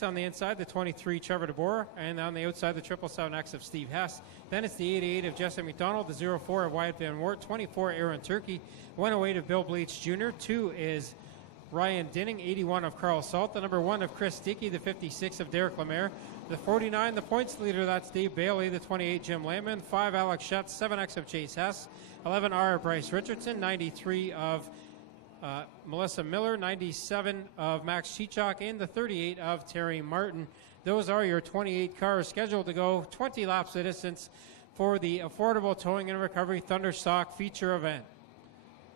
On the inside, the 23, Trevor DeBoer, and on the outside, the 777X of Steve Hess. Then it's the 88 of Jesse McDonald, the 04 of Wyatt Van Wart, 24 Aaron Turkey, 108 of Bill Bleach Jr., 2 is Ryan Dinning, 81 of Carl Salt, the number 1 of Chris Dickey, the 56 of Derek Lemaire, the 49, the points leader, that's Dave Bailey, the 28, Jim Lehman, 5, Alex Schutz, 7X of Chase Hess, 11, R. Bryce Richardson, 93 of Melissa Miller, 97 of Max Chichok, and the 38 of Terry Martin. Those are your 28 cars scheduled to go 20 laps of distance for the Affordable Towing and Recovery Thunderstock feature event.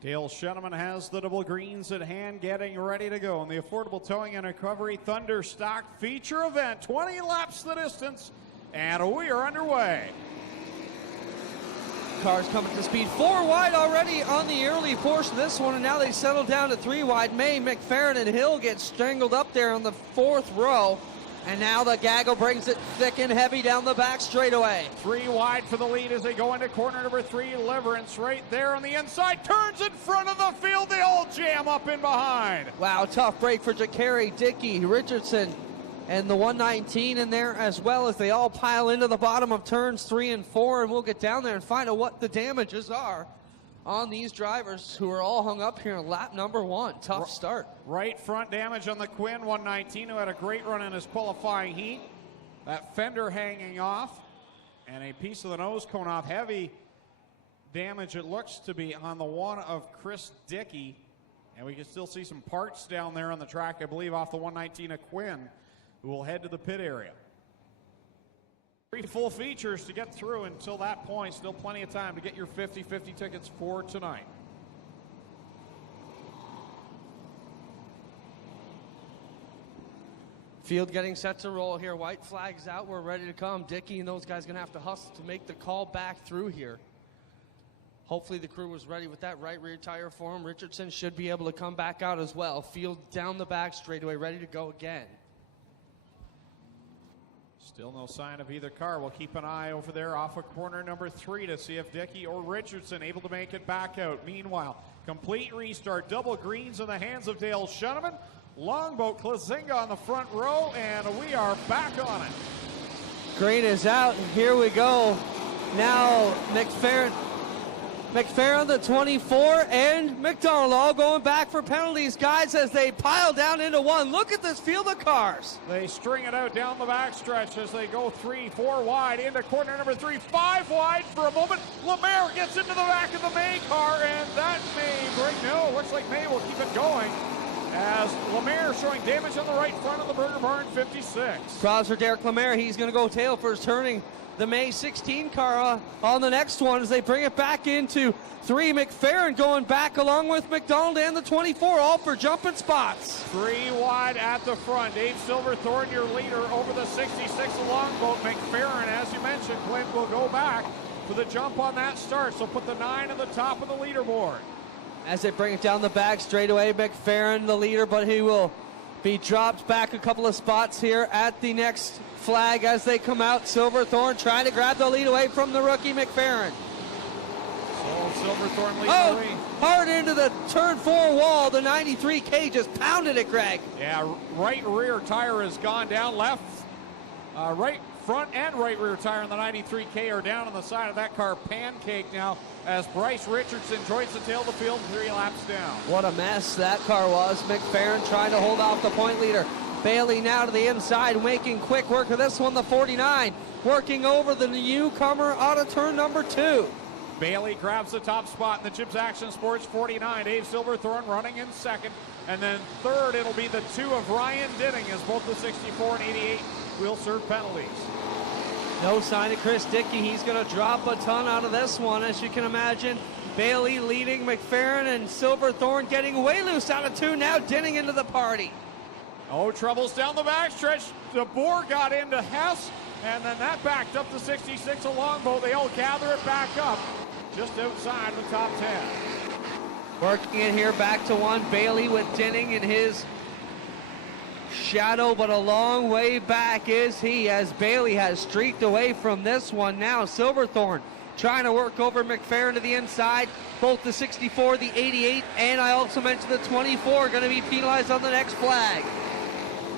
Dale Shenneman has the double greens at hand, getting ready to go on the Affordable Towing and Recovery Thunderstock feature event. 20 laps the distance, and we are underway. Cars coming to speed 4 wide already on the early portion of this one, and now they settle down to 3 wide. May, McFerrin, and Hill get strangled up there on the 4th row. And now the gaggle brings it thick and heavy down the back straightaway. 3 wide for the lead as they go into corner number 3. Leverance right there on the inside, turns in front of the field. They all jam up in behind. Wow, tough break for Jacari, Dickey, Richardson, and the 119 in there, as well as they all pile into the bottom of turns 3 and 4, and we'll get down there and find out what the damages are on these drivers who are all hung up here in lap number 1. Tough start. Right front damage on the Quinn 119, who had a great run in his qualifying heat. That fender hanging off, and a piece of the nose cone off. Heavy damage, it looks to be, on the one of Chris Dickey, and we can still see some parts down there on the track, I believe, off the 119 of Quinn, who will head to the pit area. 3 full features to get through until that point. Still plenty of time to get your 50-50 tickets for tonight. Field getting set to roll here. White flags out. We're ready to come. Dickey and those guys going to have to hustle to make the call back through here. Hopefully the crew was ready with that right rear tire for him. Richardson should be able to come back out as well. Field down the back straightaway, ready to go again. Still no sign of either car. We'll keep an eye over there off of corner number 3 to see if Dickey or Richardson able to make it back out. Meanwhile, complete restart. Double greens in the hands of Dale Shenneman. Longboat Klazinga on the front row, and we are back on it. Green is out, and here we go. Now McFerrin, the 24, and McDonald all going back for penalties, guys, as they pile down into 1. Look at this field of cars. They string it out down the backstretch as they go 3, 4 wide into corner number 3, 5 wide for a moment. Lemaire gets into the back of the May car, and that may break. No, looks like May will keep it going, as Lemaire showing damage on the right front of the Burger Barn 56. Props for Derek Lemaire. He's going to go tail first, turning the May 16 car on the next one as they bring it back into 3. McFerrin going back along with McDonald and the 24, all for jumping spots. 3 wide at the front. Dave Silverthorne, your leader, over the 66 Longboat. McFerrin, as you mentioned, Clint, will go back for the jump on that start. So put the 9 at the top of the leaderboard. As they bring it down the back straightaway, McFerrin the leader, but he will be dropped back a couple of spots here at the next flag as they come out. Silverthorne trying to grab the lead away from the rookie McFerrin. So Silverthorne leads the lead. Hard into the turn 4 wall. The 93K just pounded it, Greg. Yeah, right rear tire has gone down. Left, right front and right rear tire on the 93K are down on the side of that car. Pancake now as Bryce Richardson joins the tail of the field 3 laps down. What a mess that car was. McFerrin trying to hold off the point leader. Bailey now to the inside, making quick work of this one, the 49, working over the newcomer out of turn number 2. Bailey grabs the top spot in the Chips Action Sports 49. Dave Silverthorne running in second. And then third, it'll be the 2 of Ryan Dinning, as both the 64 and 88 will serve penalties. No sign of Chris Dickey. He's going to drop a ton out of this one, as you can imagine. Bailey leading McFerrin, and Silverthorne getting way loose out of 2. Now Dinning into the party. Oh, troubles down the backstretch. DeBoer got into Hess, and then that backed up the 66 of Longboat. They all gather it back up just outside the top 10. Working in here back to 1. Bailey with Dinning in his shadow, but a long way back is he, as Bailey has streaked away from this one. Now Silverthorne trying to work over McFerrin to the inside. Both the 64, the 88, and I also mentioned the 24 going to be penalized on the next flag.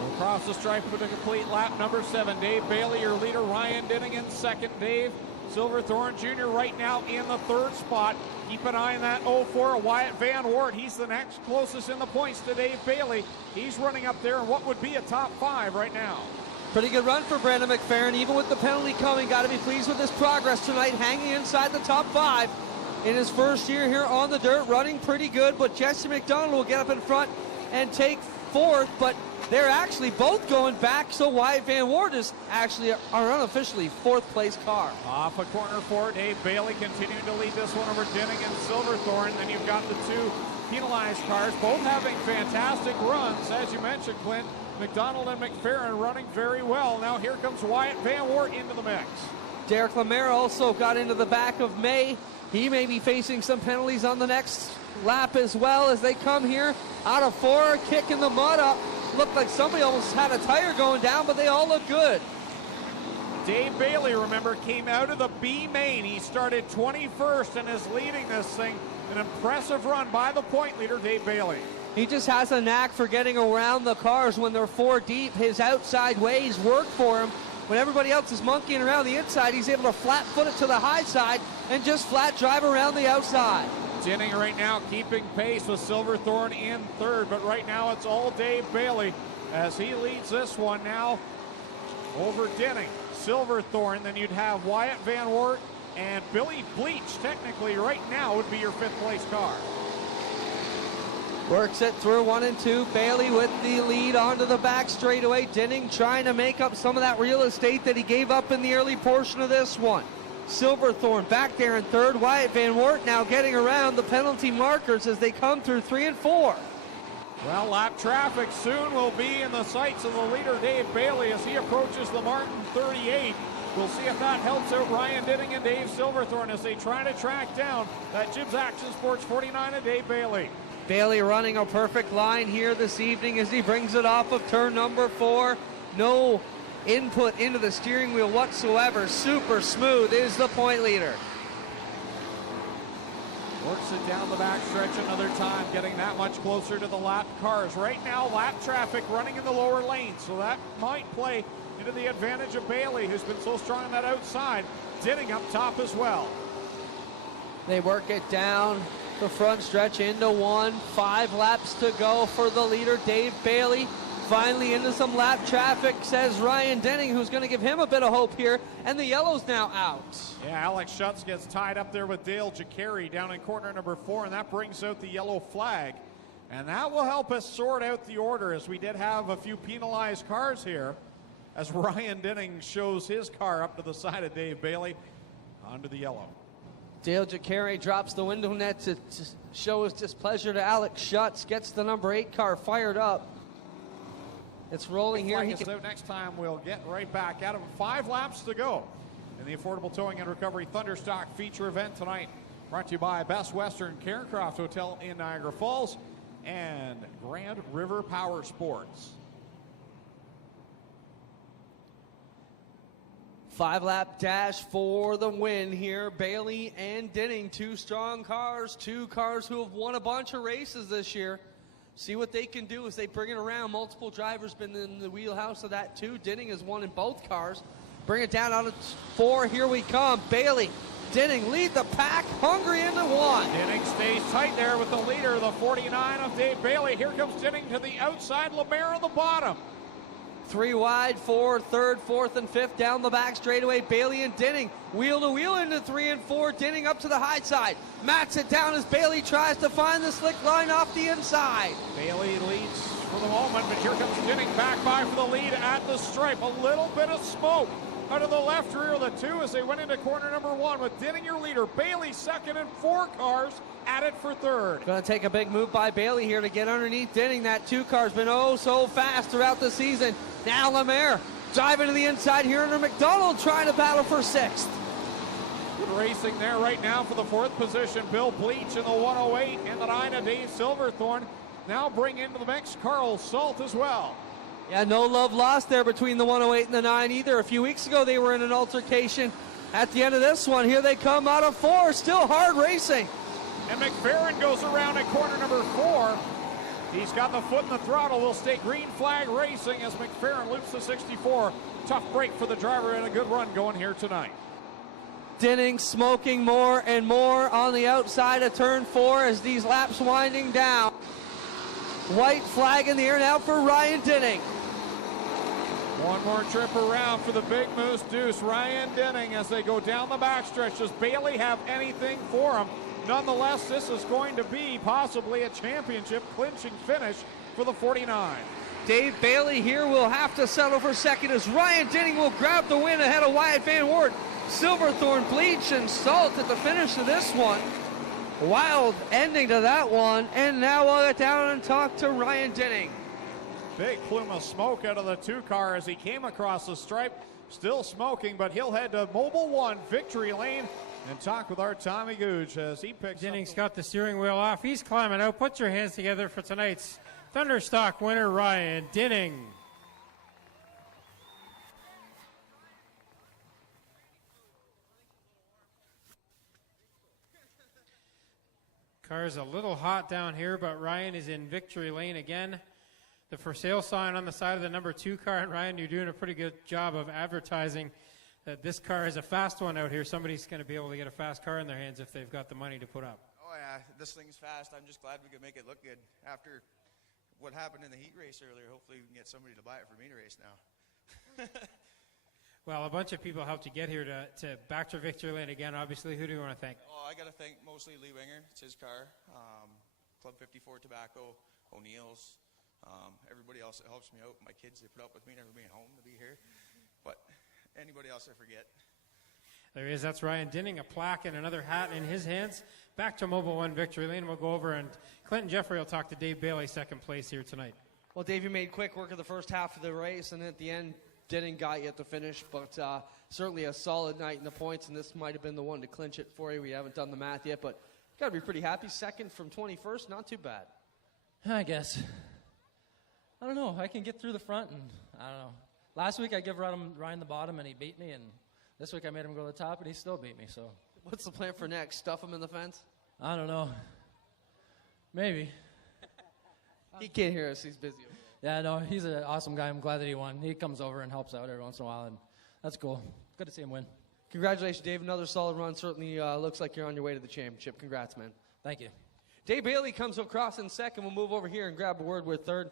We'll Across the stripe with a complete lap, number 7, Dave Bailey, your leader. Ryan Dinning in second. Dave Silverthorne Jr. right now in the 3rd spot. Keep an eye on that 04, Wyatt Van Wart. He's the next closest in the points to Dave Bailey. He's running up there in what would be a top 5 right now. Pretty good run for Brandon McFerrin, even with the penalty coming. Got to be pleased with his progress tonight, hanging inside the top 5 in his first year here on the dirt, running pretty good. But Jesse McDonald will get up in front and take 4th, but they're actually both going back, so Wyatt Van Wart is actually our unofficially 4th place car. Off a corner 4, Dave Bailey continuing to lead this one over Dinning and Silverthorne. Then you've got the 2 penalized cars, both having fantastic runs. As you mentioned, Clint, McDonald and McFerrin running very well. Now here comes Wyatt Van Wart into the mix. Derek Lemaire also got into the back of May. He may be facing some penalties on the next lap as well as they come here out of 4, kicking the mud up. Looked like somebody almost had a tire going down, but they all look good. Dave Bailey, remember, came out of the B main. He started 21st and is leading this thing. An impressive run by the point leader, Dave Bailey. He just has a knack for getting around the cars when they're 4 deep. His outside ways work for him. When everybody else is monkeying around the inside, he's able to flat foot it to the high side and just flat drive around the outside. Dinning right now keeping pace with Silverthorne in 3rd, but right now it's all Dave Bailey as he leads this one now over Dinning. Silverthorne, then you'd have Wyatt Van Wart and Billy Bleach technically right now would be your 5th place car. Works it through 1 and 2. Bailey with the lead onto the back straightaway. Dinning trying to make up some of that real estate that he gave up in the early portion of this one. Silverthorne back there in 3rd. Wyatt Van Wart now getting around the penalty markers as they come through 3 and 4. Well, lap traffic soon will be in the sights of the leader, Dave Bailey, as he approaches the Martin 38. We'll see if that helps out Ryan Dinning and Dave Silverthorne as they try to track down that Jibs Action Sports 49 and Dave Bailey. Bailey running a perfect line here this evening as he brings it off of turn number 4. No input into the steering wheel whatsoever. Super smooth is the point leader. Works it down the back stretch another time, getting that much closer to the lap cars. Right now, lap traffic running in the lower lane, so that might play into the advantage of Bailey, who's been so strong on that outside. Dinning up top as well. They work it down the front stretch into 1. 5 laps to go for the leader, Dave Bailey. Finally into some lap traffic, says Ryan Dinning, who's going to give him a bit of hope here. And the yellow's now out. Yeah, Alex Schutz gets tied up there with Dale Jacari down in corner number 4, and that brings out the yellow flag. And that will help us sort out the order, as we did have a few penalized cars here, as Ryan Dinning shows his car up to the side of Dave Bailey onto the yellow. Dale Jacari drops the window net to show his displeasure to Alex Schutz. Gets the number 8 car fired up. It's rolling here. So next time we'll get right back at him. 5 laps to go in the Affordable Towing and Recovery Thunderstock feature event tonight. Brought to you by Best Western Cairncroft Hotel in Niagara Falls and Grand River Power Sports. 5-lap dash for the win here. Bailey and Dinning, 2 strong cars, 2 cars who have won a bunch of races this year. See what they can do as they bring it around. Multiple drivers been in the wheelhouse of that too. Dinning has won in both cars. Bring it down out of 4. Here we come. Bailey, Dinning lead the pack, hungry into 1. Dinning stays tight there with the leader, the 49 of Dave Bailey. Here comes Dinning to the outside, Lemaire on the bottom. 3 wide, 4, 3rd, 4th, and 5th down the back straightaway. Bailey and Dinning wheel to wheel into 3 and 4. Dinning up to the high side. Mats it down as Bailey tries to find the slick line off the inside. Bailey leads for the moment, but here comes Dinning back by for the lead at the stripe. A little bit of smoke out of the left rear of the 2 as they went into corner number 1 with Dinning your leader. Bailey second and 4 cars at it for 3rd. Going to take a big move by Bailey here to get underneath Dinning. That 2 car's been oh so fast throughout the season. Now Lemaire driving to the inside here under McDonald, trying to battle for 6th. Good racing there right now for the 4th position. Bill Bleach in the 108 and the 9 of Dave Silverthorne. Now bring into the mix Carl Salt as well. Yeah, no love lost there between the 108 and the 9 either. A few weeks ago they were in an altercation. At the end of this one, here they come out of 4. Still hard racing. And McFerrin goes around at corner number 4. He's got the foot in the throttle. We'll stay green flag racing as McFerrin loops the 64. Tough break for the driver and a good run going here tonight. Dinning smoking more and more on the outside of turn 4 as these laps winding down. White flag in the air now for Ryan Dinning. One more trip around for the Big Moose Deuce. Ryan Dinning as they go down the backstretch. Does Bailey have anything for him? Nonetheless, this is going to be possibly a championship clinching finish for the 49. Dave Bailey here will have to settle for second as Ryan Dinning will grab the win ahead of Wyatt Van Wart. Silverthorne, Bleach, and Salt at the finish of this one. Wild ending to that one, and now we'll get down and talk to Ryan Dinning. Big plume of smoke out of the 2 car as he came across the stripe. Still smoking, but he'll head to Mobile One Victory Lane and talk with our Tommy Gooch as he picks Dinning's up got the steering wheel off. He's climbing out. Put your hands together for tonight's Thunderstock winner, Ryan Dinning. Car's a little hot down here, but Ryan is in victory lane again. The for sale sign on the side of the number 2 car, and Ryan, you're doing a pretty good job of advertising that this car is a fast one out here. Somebody's going to be able to get a fast car in their hands if they've got the money to put up. Oh yeah, this thing's fast. I'm just glad we could make it look good after what happened in the heat race earlier. Hopefully we can get somebody to buy it for me to race now. Well, a bunch of people helped you get here to back to victory lane again. Obviously, who do you want to thank? Oh, I got to thank mostly Lee Winger. It's his car. Club 54 Tobacco, O'Neill's, everybody else that helps me out. My kids, they put up with me never being home to be here. But anybody else I forget. There he is. That's Ryan Dinning, a plaque and another hat in his hands. Back to Mobile One Victory Lane. We'll go over, and Clinton Jeffrey will talk to Dave Bailey, second place here tonight. Well, Dave, you made quick work of the first half of the race, and at the end, Dinning got you at the finish, but certainly a solid night in the points, and this might have been the one to clinch it for you. We haven't done the math yet, but got to be pretty happy. Second from 21st, not too bad. I guess. I don't know. I can get through the front, and I don't know. Last week I gave Ryan the bottom, and he beat me, and this week I made him go to the top, and he still beat me. So What's the plan for next? Stuff him in the fence? I don't know. Maybe. He can't hear us. He's busy. Yeah, no, he's an awesome guy. I'm glad that he won. He comes over and helps out every once in a while, and that's cool. Good to see him win. Congratulations, Dave. Another solid run. Certainly looks like you're on your way to the championship. Congrats, man. Thank you. Dave Bailey comes across in second. We'll move over here and grab a word with third.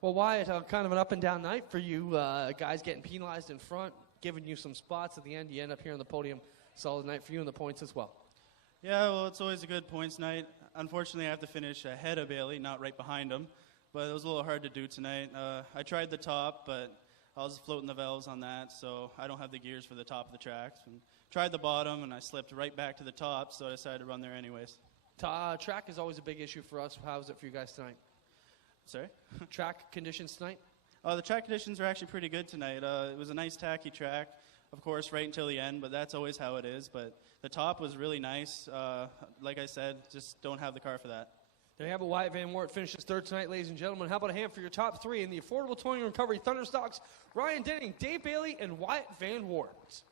Well, Wyatt, kind of an up-and-down night for you. Guys getting penalized in front, giving you some spots at the end. You end up here on the podium. Solid night for you in the points as well. Yeah, well, it's always a good points night. Unfortunately, I have to finish ahead of Bailey, not right behind him. But it was a little hard to do tonight. I tried the top, but I was floating the valves on that, so I don't have the gears for the top of the track. And tried the bottom, and I slipped right back to the top, so I decided to run there anyways. Track is always a big issue for us. How is it for you guys tonight? Sorry? Track conditions tonight? The track conditions are actually pretty good tonight. It was a nice tacky track, of course, right until the end, but that's always how it is. But the top was really nice. Like I said, just don't have the car for that. There you have it. Wyatt Van Wart finishes third tonight, ladies and gentlemen. How about a hand for your top three in the Affordable Towing and Recovery Thunderstocks? Ryan Dinning, Dave Bailey, and Wyatt Van Wart.